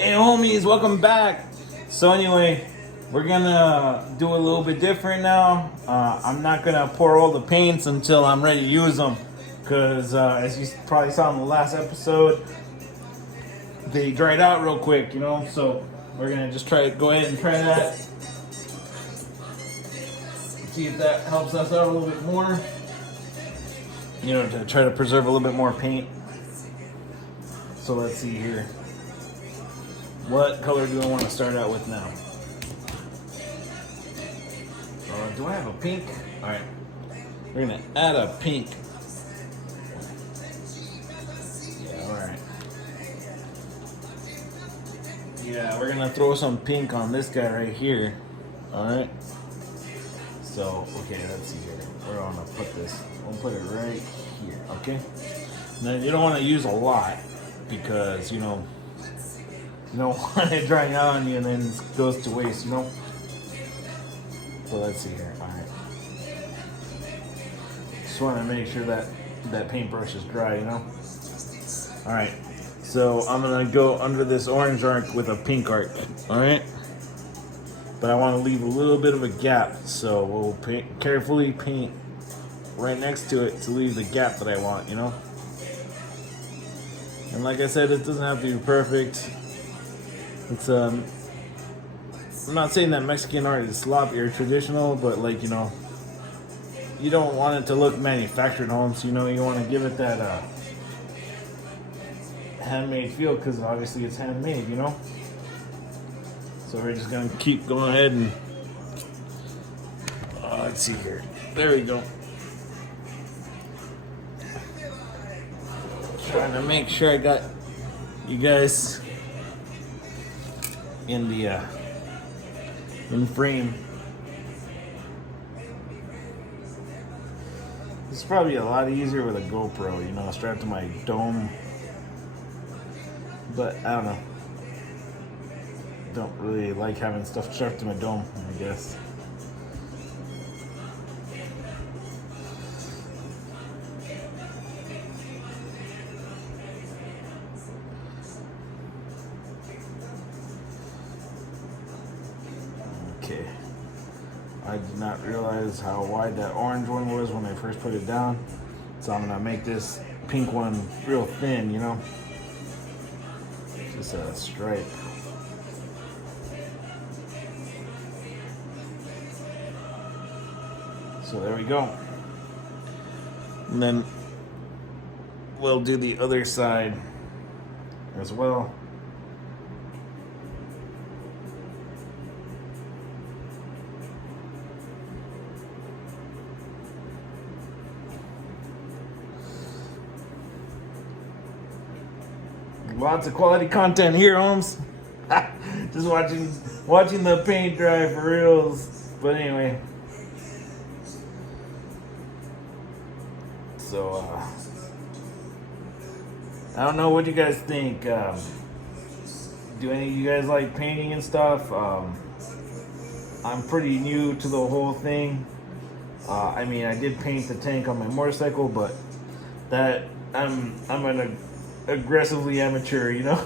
Hey homies, welcome back. So anyway, we're gonna do a little bit different now. I'm not gonna pour all the paints until I'm ready to use them, because as you probably saw in the last episode, they dried out real quick, you know. So we're gonna just go ahead and try that. See if that helps us out a little bit more. You know, to try to preserve a little bit more paint. So let's see here. What color do I want to start out with now? Do I have a pink? Alright. We're going to add a pink. Yeah, alright. Yeah, we're going to throw some pink on this guy right here. Alright. So, okay, let's see here. Where do I want to put this? We'll put it right here, okay? Now, you don't want to use a lot because, you know, you don't want it drying out on you and then it goes to waste, you know? So let's see here. Alright. Just want to make sure that that paintbrush is dry, you know? Alright. So I'm going to go under this orange arc with a pink arc. Alright? But I want to leave a little bit of a gap. So we'll carefully paint right next to it to leave the gap that I want, you know? And like I said, it doesn't have to be perfect. It's I'm not saying that Mexican art is sloppy or traditional, but like, you know, you don't want it to look manufactured homes, you know, you want to give it that handmade feel, because obviously it's handmade, you know. So we're just gonna keep going ahead and let's see here. There we go. Trying to make sure I got you guys in the in frame. It's probably a lot easier with a GoPro, you know, strapped to my dome. But I don't know. Don't really like having stuff strapped to my dome, I guess. Okay. I did not realize how wide that orange one was when I first put it down. So I'm gonna make this pink one real thin, you know? Just a stripe. So there we go. And then we'll do the other side as well. Lots of quality content here, Holmes. Just watching the paint dry for reals. But anyway. So, I don't know what you guys think. Do any of you guys like painting and stuff? I'm pretty new to the whole thing. I mean, I did paint the tank on my motorcycle, but that I'm an aggressively amateur, you know?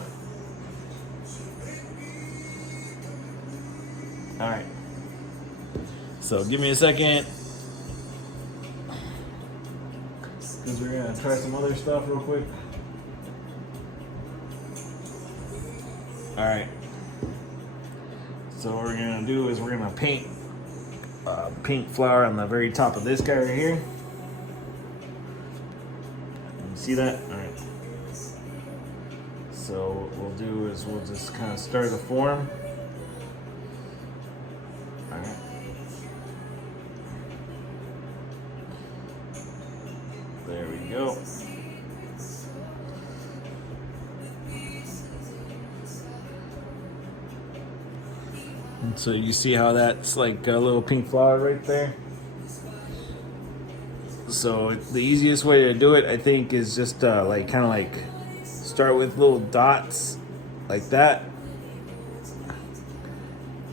Alright. So, give me a second. Because we're going to try some other stuff real quick. Alright. So what we're going to do is we're going to paint pink flower on the very top of this guy right here. You see that? Alright. So what we'll do is we'll just kind of start the form. Alright. There we go. And so you see how that's like a little pink flower right there? So the easiest way to do it, I think, is just like kind of like start with little dots like that.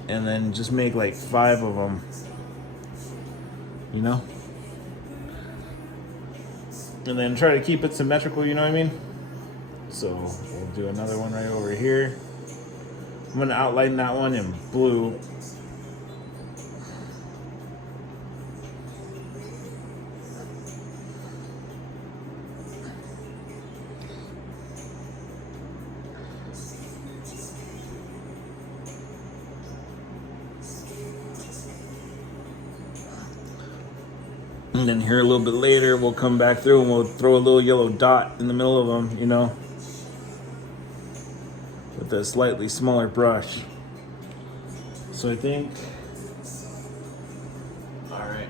And then just make like 5 of them, you know? And then try to keep it symmetrical, you know what I mean? So we'll do another one right over here. I'm gonna outline that one in blue. And then here a little bit later, we'll come back through and we'll throw a little yellow dot in the middle of them, you know, with a slightly smaller brush. So I think, all right.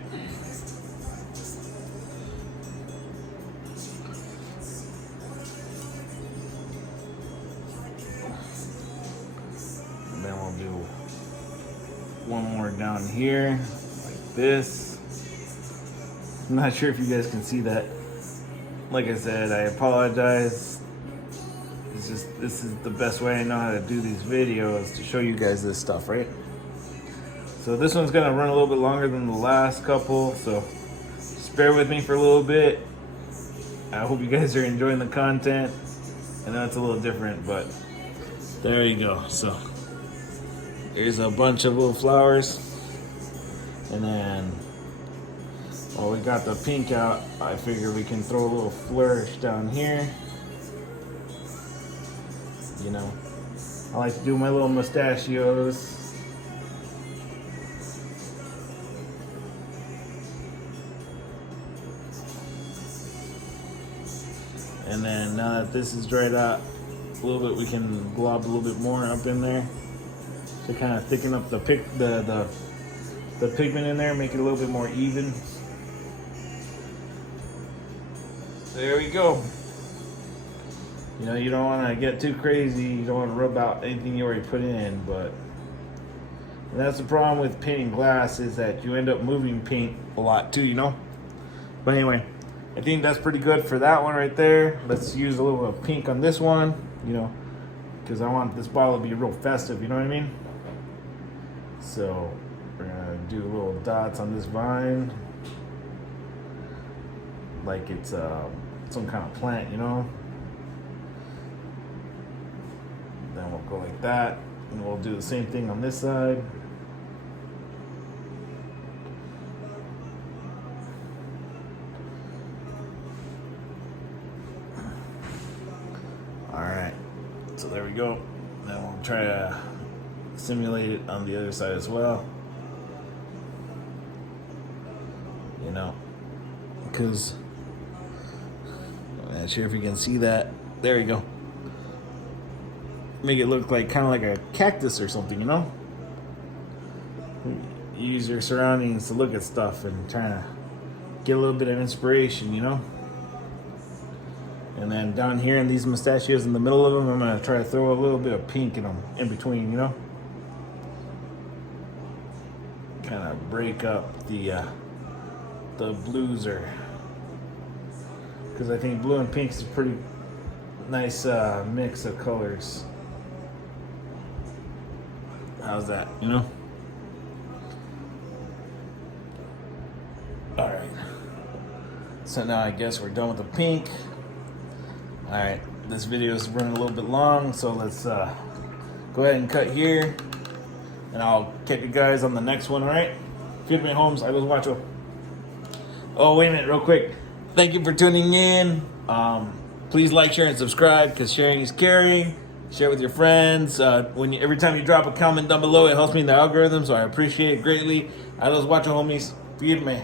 And then we'll do one more down here, like this. I'm not sure if you guys can see that. Like I said, I apologize. It's just, this is the best way I know how to do these videos, to show you guys this stuff, right? So this one's gonna run a little bit longer than the last couple, so just bear with me for a little bit. I hope you guys are enjoying the content. I know it's a little different, but there you go. So here's a bunch of little flowers, and then, well, we got the pink out. I figure we can throw a little flourish down here. You know, I like to do my little mustachios. And then now that this is dried out a little bit, we can glob a little bit more up in there to kind of thicken up the pigment in there, make it a little bit more even. There we go. You know, you don't want to get too crazy. You don't want to rub out anything you already put in, but that's the problem with painting glass, is that you end up moving paint a lot too, you know? But anyway, I think that's pretty good for that one right there. Let's use a little bit of pink on this one, you know, because I want this bottle to be real festive, you know what I mean? So we're gonna do little dots on this vine, like it's some kind of plant, you know? Then we'll go like that, and we'll do the same thing on this side. Alright, so there we go. Then we'll try to simulate it on the other side as well. You know, because I'm not sure if you can see that. There you go. Make it look like kind of like a cactus or something, you know? You use your surroundings to look at stuff and try to get a little bit of inspiration, you know? And then down here in these mustachios in the middle of them, I'm gonna try to throw a little bit of pink in them in between, you know? Kind of break up the blues, or because I think blue and pink is a pretty nice mix of colors. How's that, you know? All right. So now I guess we're done with the pink. All right, this video is running a little bit long, so let's go ahead and cut here, and I'll catch you guys on the next one. All right, Firme Homes, I was watching. Oh, wait a minute, real quick. Thank you for tuning in. Please like, share, and subscribe, because sharing is caring. Share with your friends. Every time you drop a comment down below, it helps me in the algorithm, so I appreciate it greatly. I was watching, homies. Firme.